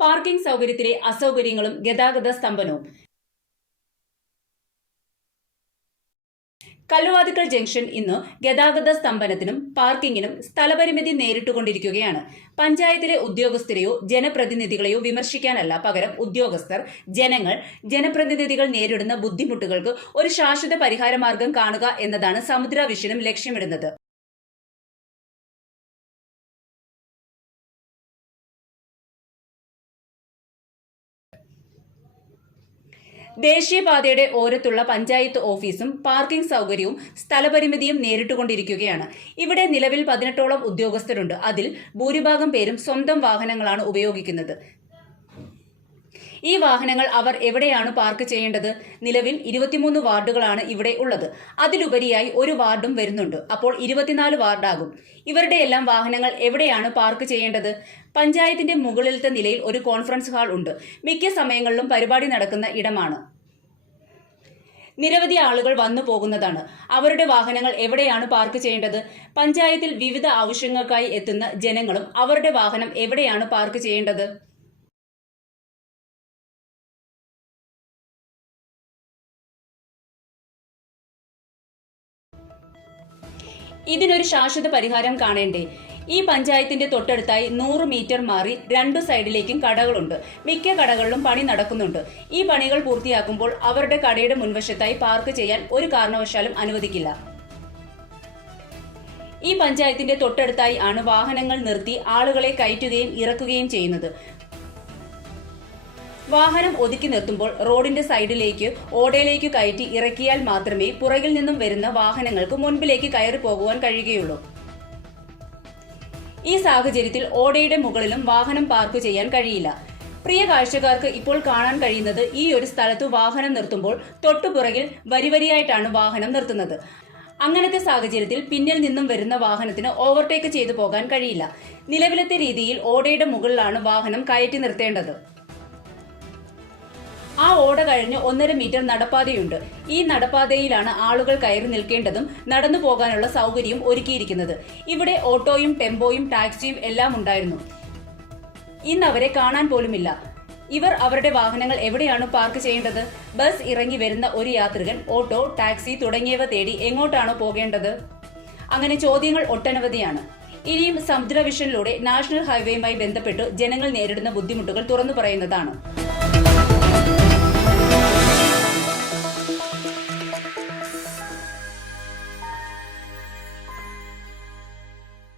Parking സൗകര്യത്തിലെ അസൗകര്യങ്ങളും ഗതാഗത സ്തംഭനവും. Kalluvathukkal junction ഇന്ന് ഗതാഗത സ്തംഭനത്തിനും പാർക്കിങ്ങിനും സ്ഥലപരിമിതി നേരിട്ടുകൊണ്ടിരിക്കുകയാണ്. പഞ്ചായത്തിലെ ഉദ്യോഗസ്ഥരെയോ ജനപ്രതിനിധികളെയോ വിമർശിക്കാനല്ല, പകരം ഉദ്യോഗസ്ഥർ, ജനങ്ങൾ, ജനപ്രതിനിധികൾ നേരിടുന്ന ബുദ്ധിമുട്ടുകൾക്ക് ഒരു ശാശ്വത പരിഹാരമാർഗം കാണുക എന്നതാണ് സമുദ്ര വിഷനും ലക്ഷ്യമിടുന്നത്. ദേശീയപാതയുടെ ഓരത്തുള്ള പഞ്ചായത്ത് ഓഫീസും പാർക്കിംഗ് സൗകര്യവും സ്ഥലപരിമിതിയും നേരിട്ടുകൊണ്ടിരിക്കുകയാണ്. ഇവിടെ നിലവിൽ 18ഓളം ഉദ്യോഗസ്ഥരുണ്ട്. അതിൽ ഭൂരിഭാഗം പേരും സ്വന്തം വാഹനങ്ങളാണ് ഉപയോഗിക്കുന്നത്. ഈ വാഹനങ്ങൾ അവർ എവിടെയാണ് പാർക്ക് ചെയ്യേണ്ടത്? നിലവിൽ 23 വാർഡുകളാണ് ഇവിടെ ഉള്ളത്. അതിലുപരിയായി ഒരു വാർഡും വരുന്നുണ്ട്. അപ്പോൾ 24 വാർഡാകും. ഇവരുടെയെല്ലാം വാഹനങ്ങൾ എവിടെയാണ് പാർക്ക് ചെയ്യേണ്ടത്? പഞ്ചായത്തിന്റെ മുകളിലത്തെ നിലയിൽ ഒരു കോൺഫറൻസ് ഹാൾ ഉണ്ട്. മിക്ക സമയങ്ങളിലും പരിപാടി നടക്കുന്ന ഇടമാണ്. നിരവധി ആളുകൾ വന്നു പോകുന്നതാണ്. അവരുടെ വാഹനങ്ങൾ എവിടെയാണ് പാർക്ക് ചെയ്യേണ്ടത്? പഞ്ചായത്തിൽ വിവിധ ആവശ്യങ്ങൾക്കായി എത്തുന്ന ജനങ്ങളും അവരുടെ വാഹനം എവിടെയാണ് പാർക്ക് ചെയ്യേണ്ടത്? ഇതിനൊരു ശാശ്വത പരിഹാരം കാണേണ്ടേ? ഈ പഞ്ചായത്തിന്റെ തൊട്ടടുത്തായി 100 മീറ്റർ മാറി 2 സൈഡിലേക്കും കടകളുണ്ട്. മിക്ക കടകളിലും പണി നടക്കുന്നുണ്ട്. ഈ പണികൾ പൂർത്തിയാക്കുമ്പോൾ അവരുടെ കടയുടെ മുൻവശത്തായി പാർക്ക് ചെയ്യാൻ ഒരു കാരണവശാലും അനുവദിക്കില്ല. ഈ പഞ്ചായത്തിന്റെ തൊട്ടടുത്തായി ആണ് വാഹനങ്ങൾ നിർത്തി ആളുകളെ കയറ്റുകയും ഇറക്കുകയും ചെയ്യുന്നത്. വാഹനം ഒതുക്കി നിർത്തുമ്പോൾ റോഡിന്റെ സൈഡിലേക്ക് ഓടയിലേക്ക് കയറ്റി ഇറക്കിയാൽ മാത്രമേ പുറകിൽ നിന്നും വരുന്ന വാഹനങ്ങൾക്ക് മുൻപിലേക്ക് കയറി പോകുവാൻ കഴിയുകയുള്ളൂ. ഈ സാഹചര്യത്തിൽ ഓടയുടെ മുകളിലും വാഹനം പാർക്ക് ചെയ്യാൻ കഴിയില്ല. പ്രിയ കാഴ്ചക്കാർക്ക് ഇപ്പോൾ കാണാൻ കഴിയുന്നത് ഈ ഒരു സ്ഥലത്ത് വാഹനം നിർത്തുമ്പോൾ തൊട്ടുപുറകിൽ വരിവരിയായിട്ടാണ് വാഹനം നിർത്തുന്നത്. അങ്ങനത്തെ സാഹചര്യത്തിൽ പിന്നിൽ നിന്നും വരുന്ന വാഹനത്തിന് ഓവർടേക്ക് ചെയ്തു പോകാൻ കഴിയില്ല. നിലവിലത്തെ രീതിയിൽ ഓടയുടെ മുകളിലാണ് വാഹനം കയറ്റി നിർത്തേണ്ടത്. ആ ഓട കഴിഞ്ഞ് 1.5 മീറ്റർ നടപ്പാതയുണ്ട്. ഈ നടപ്പാതയിലാണ് ആളുകൾ കയറി നിൽക്കേണ്ടതും നടന്നു പോകാനുള്ള സൗകര്യവും ഒരുക്കിയിരിക്കുന്നത്. ഇവിടെ ഓട്ടോയും ടെമ്പോയും ടാക്സിയും എല്ലാം ഉണ്ടായിരുന്നു. ഇന്ന് അവരെ കാണാൻ പോലുമില്ല. ഇവർ അവരുടെ വാഹനങ്ങൾ എവിടെയാണ് പാർക്ക് ചെയ്യേണ്ടത്? ബസ് ഇറങ്ങി വരുന്ന ഒരു യാത്രികൻ ഓട്ടോ, ടാക്സി തുടങ്ങിയവ തേടി എങ്ങോട്ടാണോ പോകേണ്ടത്? അങ്ങനെ ചോദ്യങ്ങൾ ഒട്ടനവധിയാണ്. ഇനിയും സമുദ്ര വിഷനിലൂടെ നാഷണൽ ഹൈവേയുമായി ബന്ധപ്പെട്ട് ജനങ്ങൾ നേരിടുന്ന ബുദ്ധിമുട്ടുകൾ തുറന്നു പറയുന്നതാണ്.